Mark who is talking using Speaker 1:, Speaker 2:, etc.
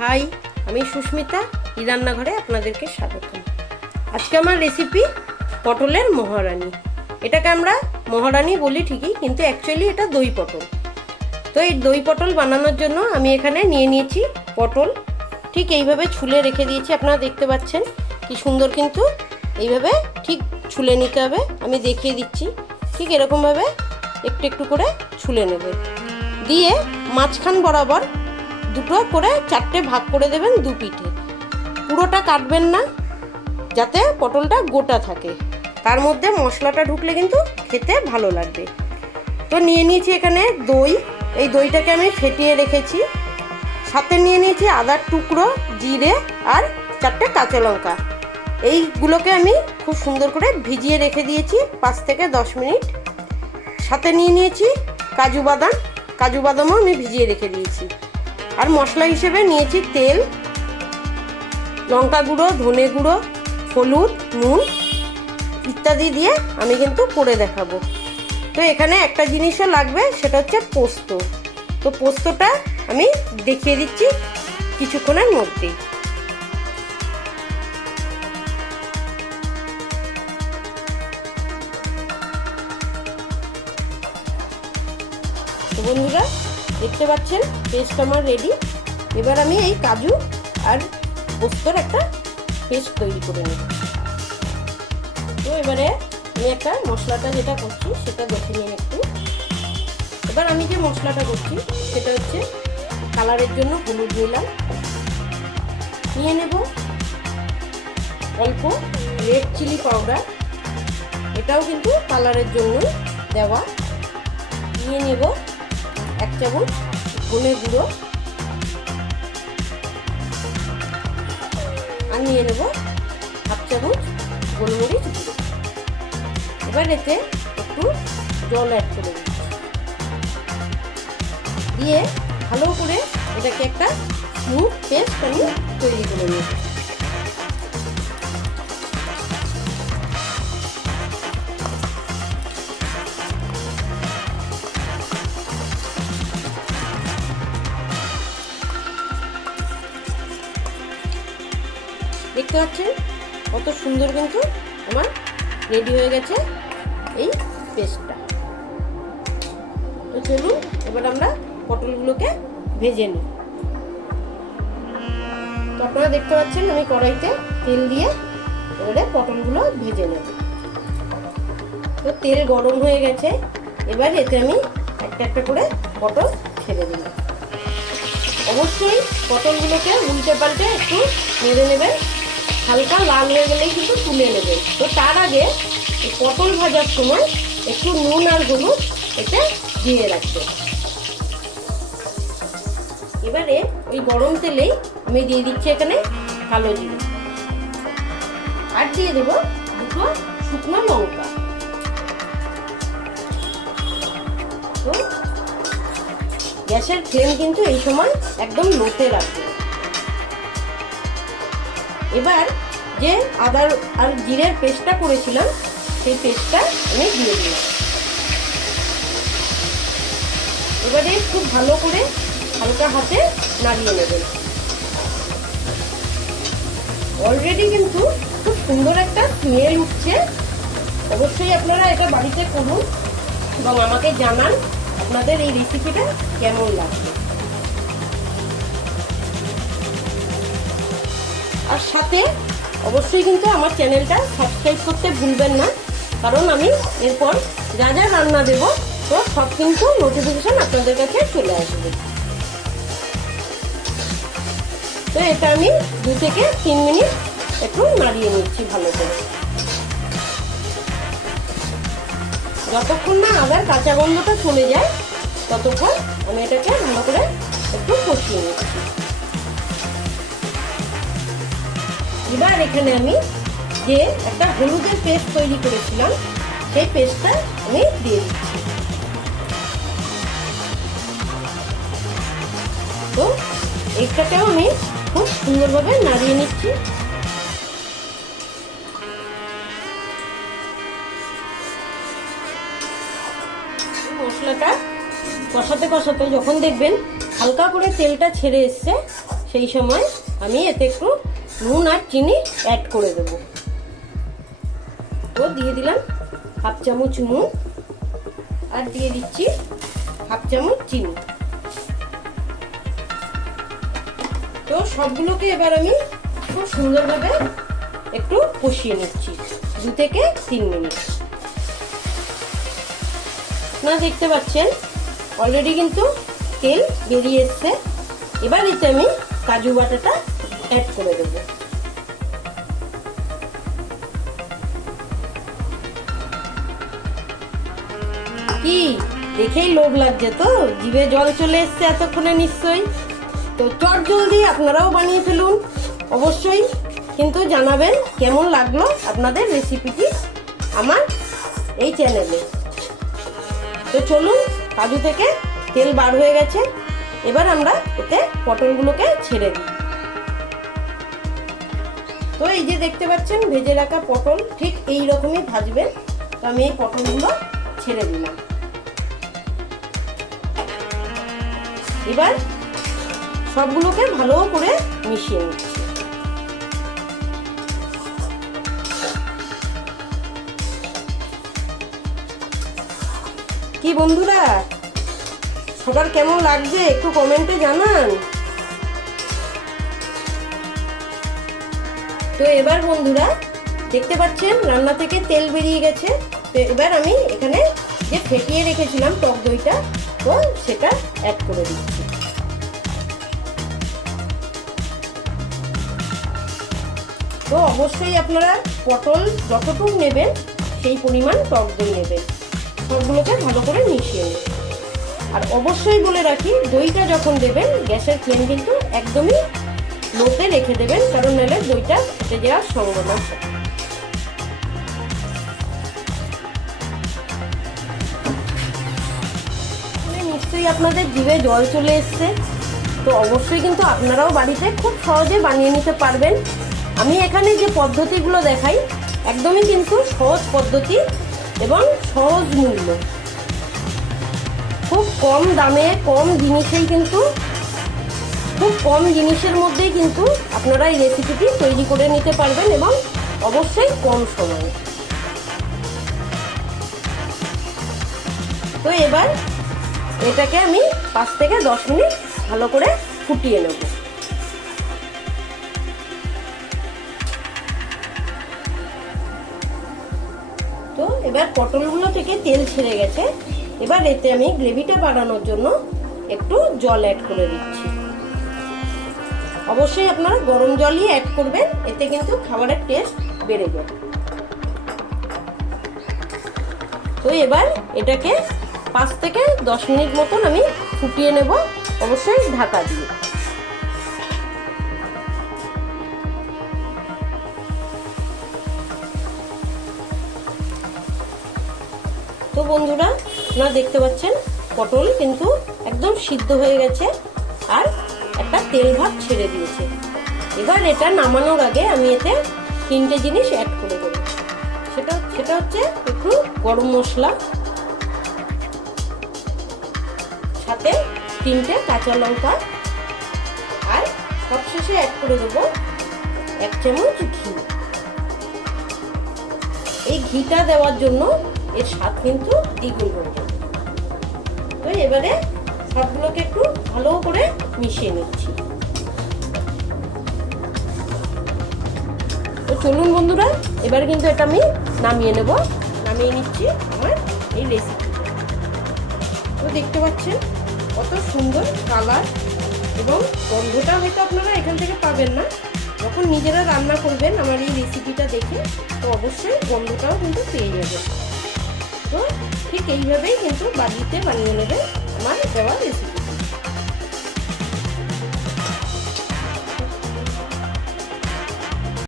Speaker 1: High, আমি সুস্মিতা ই রান্নাঘরে আপনাদেরকে স্বাগত। আজকে আমার রেসিপি পটলের মহারানি। এটাকে আমরা মহারানি বলি ঠিকই, কিন্তু অ্যাকচুয়ালি এটা দই পটল। তো এই দই পটল বানানোর জন্য আমি এখানে নিয়ে নিয়েছি পটল। ঠিক এইভাবে ছুলে রেখে দিয়েছি, আপনারা দেখতে পাচ্ছেন কি সুন্দর কিন্তু এইভাবে ঠিক ছুলে নিতে হবে। আমি দেখিয়ে দিচ্ছি, ঠিক এরকমভাবে একটু একটু করে ছুলে নেবে। দিয়ে মাঝখান বরাবর দুটো করে চারটে ভাগ করে দেবেন দু পিঠে। পুরোটা কাটবেন না, যাতে পটলটা গোটা থাকে। তার মধ্যে মশলাটা ঢুকলে কিন্তু খেতে ভালো লাগবে। তো নিয়ে নিয়েছি এখানে দই। এই দইটাকে আমি ফেটিয়ে রেখেছি। সাথে নিয়ে নিয়েছি আদার টুকরো, জিরে আর চারটে কাঁচা লঙ্কা। এইগুলোকে আমি খুব সুন্দর করে ভিজিয়ে রেখে দিয়েছি পাঁচ থেকে দশ মিনিট। সাথে নিয়ে নিয়েছি কাজু বাদাম। কাজু বাদামও আমি ভিজিয়ে রেখে দিয়েছি। আর মশলা হিসেবে নিয়েছি তেল, লঙ্কা গুঁড়ো, ধনে গুঁড়ো, হলুদ, নুন ইত্যাদি দিয়ে আমি কিন্তু করে দেখাবো। তো এখানে একটা জিনিসও লাগবে, সেটা হচ্ছে পোস্ত। তো পোস্তটা আমি দেখিয়ে দিচ্ছি কিছুক্ষণের মধ্যেই। তো বন্ধুরা দেখতে পাচ্ছেন পেস্ট আমার রেডি এবার আমি এই কাজু আর পোস্তর একটা পেস্ট তৈরি করে নিই তো এবারে আমি একটা মশলাটা যেটা করছি, সেটা দেখে নিন একটু। এবার আমি যে মশলাটা করছি, সেটা হচ্ছে কালারের জন্য হলুদ নিলাম। নিয়ে নেব অল্প রেড চিলি পাউডার এটাও কিন্তু কালারের জন্য দেওয়া। নিয়ে নেব এক চামচ ধনে গুঁড়ো। আর নিয়ে নেব হাফ চামচ গোলমরিচ। গুঁড়ো এবার এতে একটু জল অ্যাড করে দিয়ে ভালো করে এটাকে একটা স্মুথ পেস্ট আমি তৈরি করে নেব। দেখতে পাচ্ছেন? কত সুন্দর কিন্তু আমার রেডি হয়ে গেছে এই পেস্টটা তো চলুন, এবার আমরা পটলগুলোকে ভেজে নিই। তো আপনারা দেখতে পাচ্ছেন, আমি কড়াইতে তেল দিয়ে এবারে পটলগুলো ভেজে নেব। তো তেল গরম হয়ে গেছে, এবার এতে আমি একটা একটা করে পটল ছেড়ে দিলাম অবশ্যই পটলগুলোকে উল্টে পাল্টে একটু নেড়ে নেবেন। হালকা লাল হয়ে গেলেই কিন্তু তুলে নেবেন তো তার আগে পটল ভাজার সময় একটু নুন আর হলুদ এতে দিয়ে রাখবেন এবারে ওই গরম তেলেই আমি দিয়ে দিচ্ছি এখানে কালো জিরে। আর দিয়ে দেবো দুটো শুকনো লঙ্কা। তো গ্যাসের ফ্লেম কিন্তু এই সময় একদম লোতে রাখবে। এবার যে আদার আর জিরের পেস্টটা করেছিলাম, সেই পেস্টটা আমি দিয়ে দিলাম। এবারে খুব ভালো করে হালকা হাতে নাড়িয়ে নেবেন অলরেডি কিন্তু খুব সুন্দর একটা স্মেল উঠছে। অবশ্যই আপনারা এটা বাড়িতে করুন এবং আমাকে জানান আপনাদের এই রেসিপিটা কেমন লাগবে আর সাথে অবশ্যই কিন্তু আমার চ্যানেলটা সাবস্ক্রাইব করতে ভুলবেন না। কারণ আমি এরপর যা যা রান্না দেবো, তো সব কিন্তু নোটিফিকেশন আপনাদের কাছে চলে আসবে। তো এটা আমি দু থেকে তিন মিনিট একটু নাড়িয়ে নিচ্ছি ভালো করে। যতক্ষণ না আদার কাঁচা গন্ধটা চলে যায়, ততক্ষণ আমি এটাকে ভালো করে একটু কষিয়ে নিচ্ছি। এবার এখানে আমি যে একটা হলুদের পেস্ট তৈরি করেছিলাম, সেই পেস্টটা আমি দিয়ে দিচ্ছি। তো এটাকেও আমি খুব সুন্দরভাবে নাড়িয়ে নিচ্ছি। মশলাটা কষাতে কষাতে যখন দেখবেন হালকা করে তেলটা ছেড়ে এসছে, সেই সময় আমি এতে একটু নুন আর চিনি অ্যাড করে দেবো। তো দিয়ে দিলাম হাফ চামচ নুন আর দিয়ে দিচ্ছি হাফ চামচ চিনি। তো সবগুলোকে এবার আমি খুব সুন্দরভাবে একটু কষিয়ে নিচ্ছি, দু থেকে তিন মিনিট। না দেখতে পাচ্ছেন অলরেডি কিন্তু তেল বেরিয়ে এসছে। এবার এতে আমি কাজু বাটাটা অ্যাড করে দেবো। কি? দেখেই লোভ লাগছে তো? জিভে জল চলে এসছে এতক্ষণে নিশ্চয়ই। তো চট জলদি আপনারাও বানিয়ে ফেলুন, অবশ্যই। কিন্তু জানাবেন কেমন লাগল আপনাদের রেসিপিটি আমার এই চ্যানেলে তো চলুন, কাজু থেকে তেল বার হয়ে গেছে। এবার আমরা এতে পটলগুলোকে ছেড়ে দিই। তো এই যে দেখতে পাচ্ছেন, ভেজে রাখা পটল, ঠিক এই রকমই ভাজবেন। তো আমি এই পটলগুলো ছেড়ে দিলাম। এবার সবগুলোকে ভালো করে মিশিয়ে নিচ্ছি। কি বন্ধুরা? সবার কেমন লাগছে? একটু কমেন্টে জানান। তো এবার বন্ধুরা, দেখতে পাচ্ছেন, রান্না থেকে তেল বেরিয়ে গেছে। তো এবার আমি এখানে যে ফেটিয়ে রেখেছিলাম টক দইটা, তো সেটা অ্যাড করে দিচ্ছি। তো অবশ্যই আপনারা পটল যতটুকু নেবেন, সেই পরিমাণ টক দই নেবেন। সবগুলোকে ভালো করে মিশিয়ে নেবেন আর অবশ্যই বলে রাখি, দইটা যখন দেবেন, গ্যাসের ফ্লেম কিন্তু একদমই লোতে রেখে দেবেন, কারণ নাহলে দইটা ফেটে যাওয়ার সম্ভাবনা আছে। নিশ্চয়ই আপনাদের জিভে জল চলে এসছে, তো অবশ্যই কিন্তু আপনারাও বাড়িতে খুব সহজে বানিয়ে নিতে পারবেন। আমি এখানে যে পদ্ধতিগুলো দেখাই, একদমই কিন্তু সহজ পদ্ধতি এবং সহজ মূল্য। খুব কম দামে, কম জিনিসেই কিন্তু খুব কম জিনিসের মধ্যেই কিন্তু আপনারা এই রেসিপিটি তৈরি করে নিতে পারবেন এবং অবশ্যই কম সময়ে। তো এবার এটাকে আমি পাঁচ থেকে দশ মিনিট ভালো করে ফুটিয়ে নেব। তো এবার পটলগুলো থেকে তেল ছেড়ে গেছে। এবার এতে আমি গ্রেভিটা বাড়ানোর জন্য একটু জল অ্যাড করে দিচ্ছি। অবশ্যই আপনারা গরম জলই অ্যাড করবেন, এতে কিন্তু খাবারের টেস্ট বেড়ে যাবে তো এবার এটাকে পাঁচ থেকে দশ মিনিট মতন আমি ফুটিয়ে নেব, অবশ্যই ঢাকা দিয়ে। তো বন্ধুরা, আপনারা দেখতে পাচ্ছেন, পটল কিন্তু একদম সিদ্ধ হয়ে গেছে, আর একটা তেল ভাত ছেড়ে দিয়েছে। এবার এটা নামানোর আগে আমি এতে তিনটে জিনিস অ্যাড করে দেবো। সেটা সেটা হচ্ছে একটু গরম মশলা, সাথে তিনটে কাঁচা লঙ্কা, আর সবশেষে অ্যাড করে দেবো এক চামচ ঘি। এই ঘিটা দেওয়ার জন্য এর স্বাদ কিন্তু দ্বিগুণ হয়ে যাবে। তো এবারে সবগুলোকে একটু ভালো করে মিশিয়ে নিচ্ছি। তো চলুন বন্ধুরা, এবার কিন্তু এটা আমি নামিয়ে নেব। নামিয়ে নিচ্ছি আমার এই রেসিপি তো দেখতে পাচ্ছেন, কত সুন্দর কালার এবং গন্ধটা হয়তো আপনারা এখান থেকে পাবেন না। যখন নিজেরা রান্না করবেন আমার এই রেসিপিটা দেখে, তো অবশ্যই গন্ধটাও কিন্তু পেয়ে যাবেন। তো ঠিক এইভাবেই কিন্তু বাড়িতে বানিয়ে নেবে আমার দেওয়া রেসিপি